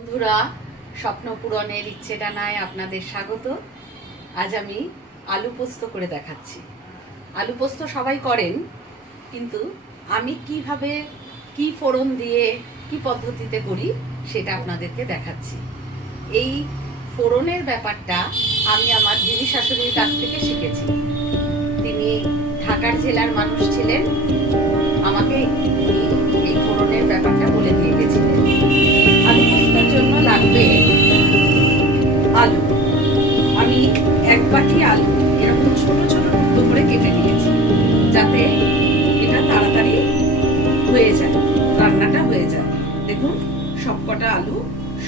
বন্ধুরা, স্বপ্ন পূরণের ইচ্ছে ডানায় আপনাদের স্বাগত। আজ আমি আলু পোস্ত করে দেখাচ্ছি। আলু পোস্ত সবাই করেন, কিন্তু আমি কিভাবে কি ফোড়ন দিয়ে কি পদ্ধতিতে করি সেটা আপনাদেরকে দেখাচ্ছি। এই ফোড়নের ব্যাপারটা আমি আমার দিদি শাশুড়ির কাছ থেকে শিখেছি। তিনি ঢাকার জেলার মানুষ ছিলেন, আমাকে এই ফোড়নের ব্যাপারটা বলে দিয়ে গেছিলেন। আলু পোস্তের জন্য লাগবে আলু। আমি এক বাটি আলু এরকম ছোট ছোট টুকরো করে কেটে নিয়েছি, যাতে এটা তাড়াতাড়ি হয়ে যায়, রান্নাটা হয়ে যায়। দেখুন, সবকটা আলু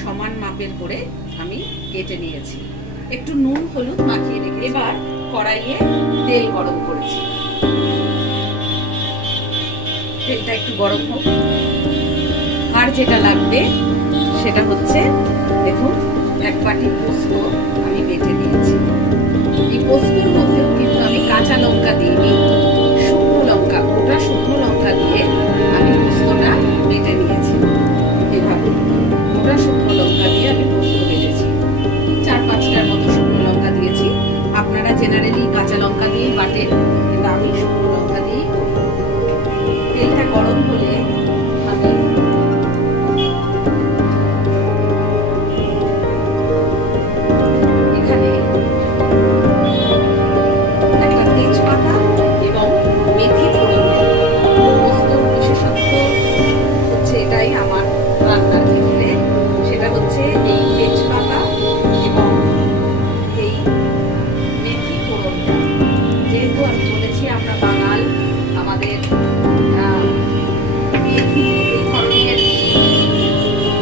সমান মাপের করে আমি কেটে নিয়েছি। একটু নুন হলুদ মাখিয়ে রেখে এবার কড়াইয়ে তেল গরম করেছি। তেলটা একটু গরম হোক। আর যেটা লাগবে সেটা হচ্ছে, দেখুন, এক বাটি পোস্ত আমি বেটে নিয়েছি। এই পোস্তর মধ্যেও কিন্তু আমি কাঁচা লঙ্কা দিইনি, শুকনো লঙ্কা, গোটা শুকনো লঙ্কা দিয়ে আমি পোস্তটা বেটে নিয়েছি। এভাবে গোটা শুকনো লঙ্কা দিয়ে আমি পোস্ত বেটেছি। 4-5টার মতো শুকনো লঙ্কা দিয়েছি। আপনারা জেনারেলি কাঁচা লঙ্কা দিয়েই বাটেন, কিন্তু আমি শুকনো লঙ্কা দিয়েই করি। তেলটা গরম হলে আমি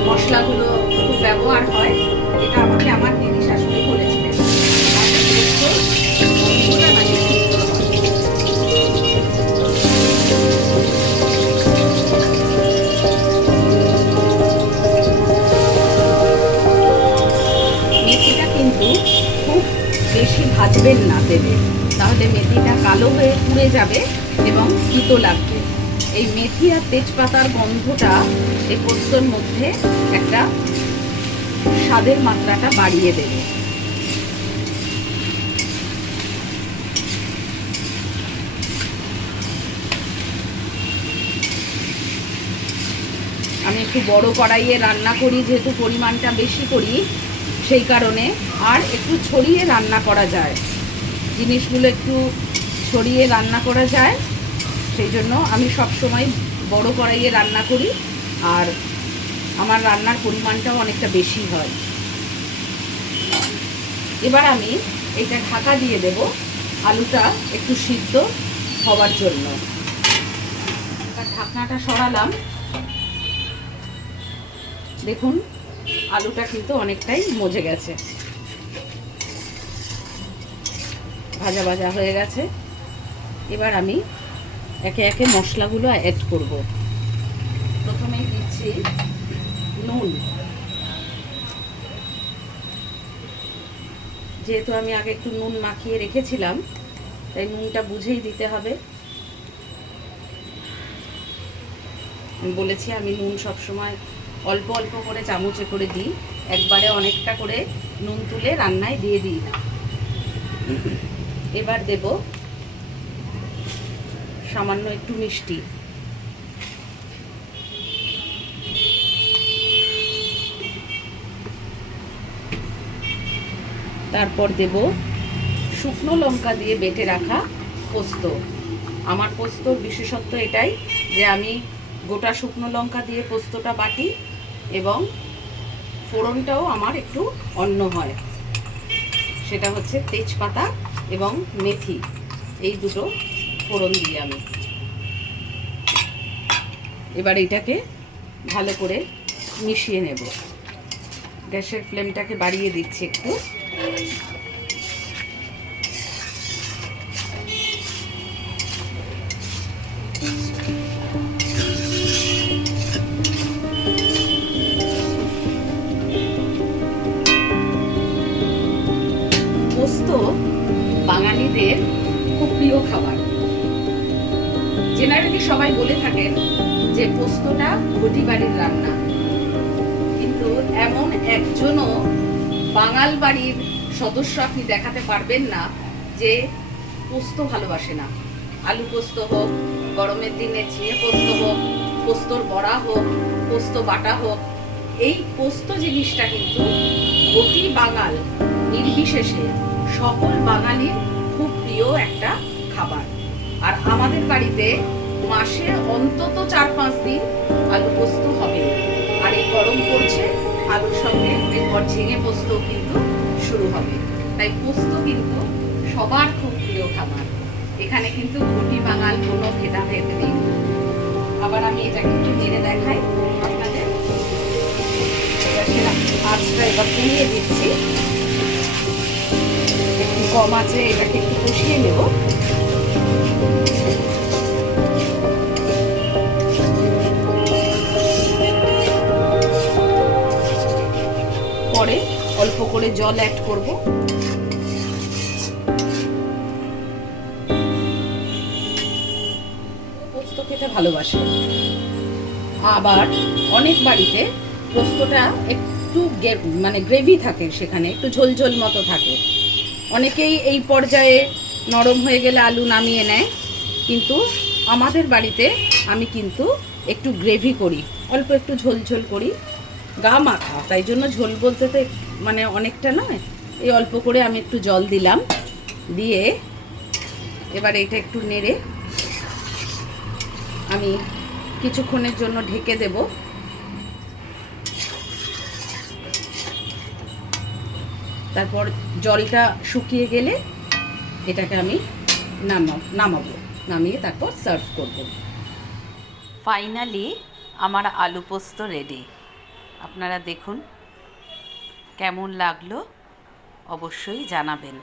মশলাগুলো খুব ব্যবহার হয়, এটা আমাকে আমার দিদি শাশুড়ি বলেছিলেন। মেথিটা কিন্তু খুব বেশি ভাজবেন না তেলে, তাহলে মেথিটা কালো হয়ে পুড়ে যাবে এবং তিতো লাগবে। এই মেথি আর তেজপাতার গন্ধটা এই পোস্তর মধ্যে একটা স্বাদের মাত্রাটা বাড়িয়ে দেবে। আমি একটু বড় কড়াইয়ে রান্না করি, যেহেতু পরিমাণটা বেশি করি, সেই কারণে আর একটু ছড়িয়ে রান্না করা যায়, জিনিসগুলো একটু ছড়িয়ে রান্না করা যায়, সেই জন্য আমি সব সময় বড় কড়াইয়ে রান্না করি। আর আমার রান্নার পরিমাণটাও অনেকটা বেশি হয়। এবার আমি এটা ঢাকা দিয়ে দেব আলুটা একটু সিদ্ধ হওয়ার জন্য। ঢাকনাটা সরালাম। দেখুন, আলুটা কিন্তু অনেকটাই মজে গেছে, ভাজা ভাজা হয়ে গেছে। এবার আমি একে একে মশলাগুলো অ্যাড করব। প্রথমেই দিচ্ছি নুন। যেহেতু আমি আগে একটু নুন মাখিয়ে রেখেছিলাম, তাই নুনটা বুঝেই দিতে হবে। আমি বলেছি আমি নুন সবসময় অল্প অল্প করে চামচে করে দিই, একবারে অনেকটা করে নুন তুলে রান্নায় দিয়ে দিই না। এবার দেব সামান্য একটু মিষ্টি। তারপর দেব শুকনো লঙ্কা দিয়ে বেটে রাখা পোস্ত। আমার পোস্তর বিশেষত্ব এটাই যে আমি গোটা শুকনো লঙ্কা দিয়ে পোস্তটা বাটি এবং ফোড়নটাও আমার একটু অন্য হয়। সেটা হচ্ছে তেজপাতা এবং মেথি, এই দুটো ফোড়ন দিয়ে আমি এবার এটাকে ভালো করে মিশিয়ে নেব। গ্যাসের ফ্লেমটাকে বাড়িয়ে দিচ্ছি একটু। পোস্ত বাঙালিদের খুব প্রিয় খাবার। জেনারেলি সবাই বলে থাকেন যে পোস্তটা ঘটি বাড়ির রান্না, কিন্তু এমন একজনও বাঙাল বাড়ির সদস্য আপনি দেখাতে পারবেন না যে পোস্ত ভালোবাসে না। আলু পোস্ত হোক, গরমের দিনে ঝিঙে পোস্ত হোক, পোস্তর বড়া হোক, পোস্ত বাটা হোক, এই পোস্ত জিনিসটা কিন্তু প্রতি বাঙাল নির্বিশেষে সকল বাঙালির খুব প্রিয় একটা খাবার। আর আমাদের বাড়িতে মাসে অন্তত 4-5 দিন আলু পোস্ত হবে। আর এই গরম পড়ছে, আলুর সঙ্গে এরপর ঝিঙে পোস্ত কিন্তু শুরু হবে। তাই পোস্ত কিন্তু সবার খুব প্রিয় খাবার। এখানে কিন্তু ঘটি বাঙাল কোনো ভেদাভেদ নেই। আবার আমি এটা কিন্তু নেড়ে দেখাই আপনাদের। আঁচটা এবার কমিয়ে দিচ্ছি, একটু কম আছে, এটাকে একটু কষিয়ে নেব। পরে অল্প করে জল অ্যাড করব। পোস্ত খেতে ভালোবাসে, আবার অনেক বাড়িতে পোস্তটা একটু মানে গ্রেভি থাকে, সেখানে একটু ঝোলঝোল মতো থাকে। অনেকেই এই পর্যায়ে নরম হয়ে গেলে আলু নামিয়ে নেয়, কিন্তু আমাদের বাড়িতে আমি কিন্তু একটু গ্রেভি করি, অল্প একটু ঝোলঝোল করি, গা মাখা। তাই জন্য ঝোল বলতে তো মানে অনেকটা নয়, এই অল্প করে আমি একটু জল দিলাম, দিয়ে এবার এটা একটু নেড়ে আমি কিছুক্ষণের জন্য ঢেকে দেব। তারপর জলটা শুকিয়ে গেলে এটাকে আমি নামাবো, নামিয়ে তারপর সার্ভ করব। ফাইনালি আমার আলু পোস্ত রেডি। আপনারা দেখুন কেমন লাগলো, অবশ্যই জানাবেন।